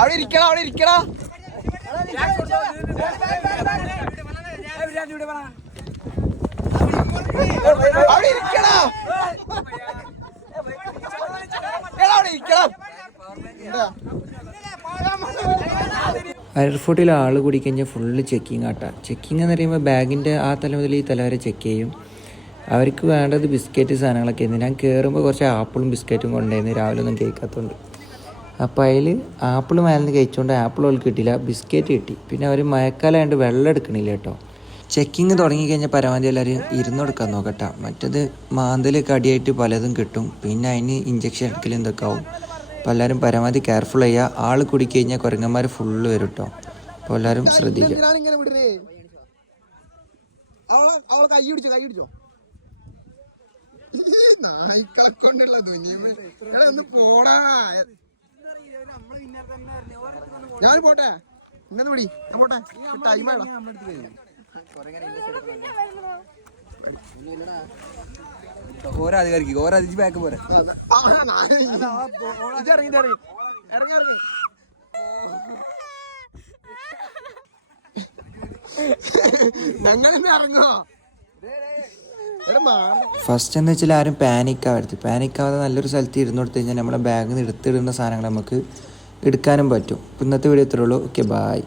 അവിടെ ഇരിക്കടാ അവിടെ ഇരിക്കടാ അവിടെ ഇരിക്കടാ അവിടെ ഇരിക്കണം. എയർപോർട്ടിൽ ആൾ കൂടി കഴിഞ്ഞാൽ ഫുള്ള് ചെക്കിങ് ആട്ടാ. ചെക്കിങ് എന്ന് പറയുമ്പോൾ ബാഗിൻ്റെ ആ തല മുതൽ ഈ തല വരെ ചെക്ക് ചെയ്യും. അവർക്ക് വേണ്ടത് ബിസ്ക്കറ്റ് സാധനങ്ങളൊക്കെ ആയിരുന്നു. ഞാൻ കയറുമ്പോൾ കുറച്ച് ആപ്പിളും ബിസ്ക്കറ്റും കൊണ്ടുവരുന്നു, രാവിലെ ഒന്നും കഴിക്കാത്തതുകൊണ്ട്. അപ്പോൾ അതിൽ ആപ്പിൾ മേലെ നിന്ന് കഴിച്ചുകൊണ്ട് ആപ്പിൾ അവൾക്ക് കിട്ടിയില്ല, ബിസ്ക്കറ്റ് കിട്ടി. പിന്നെ അവർ മഴക്കാലമായതുകൊണ്ട് വെള്ളം എടുക്കണില്ല കേട്ടോ. ചെക്കിങ് തുടങ്ങിക്കഴിഞ്ഞാൽ പരമാവധി എല്ലാവരും ഇരുന്നെടുക്കാൻ നോക്കട്ടെ. മറ്റത് മാന്തൽ കടിയായിട്ട് പലതും കിട്ടും. പിന്നെ അതിന് ഇഞ്ചക്ഷൻ എടുക്കലും ഇതൊക്കെ ആവും. അപ്പോൾ എല്ലാവരും പരമാവധി കെയർഫുൾ ചെയ്യുക. ആൾ കുടിക്കഴിഞ്ഞാൽ കുരങ്ങന്മാർ ഫുള്ള് വരും കേട്ടോ. അപ്പോൾ എല്ലാവരും ശ്രദ്ധിക്കുക. ഞാൻ പോട്ടെ ഇന്നെ വിളി പോട്ടെ ടൈം ഓരോ അധികാരിക്ക് ഓരോ അതിഥി ബാക്ക് പോരെ ഇറങ്ങി ഇറങ്ങി ഇറങ്ങി ഇറങ്ങി ഞങ്ങളിന്ന് ഇറങ്ങോ. ഫസ്റ്റ് എന്ന് വെച്ചാൽ ആരും പാനിക്കാവരുത്. പാനിക്കാവാതെ നല്ലൊരു സ്ഥലത്ത് ഇരുന്ന് കൊടുത്തു കഴിഞ്ഞാൽ നമ്മുടെ ബാഗിൽ നിന്ന് എടുത്തിടുന്ന സാധനങ്ങൾ നമുക്ക് എടുക്കാനും പറ്റും. ഇന്നത്തെ വീഡിയോ ഇത്രയുള്ളൂ. Okay, bye.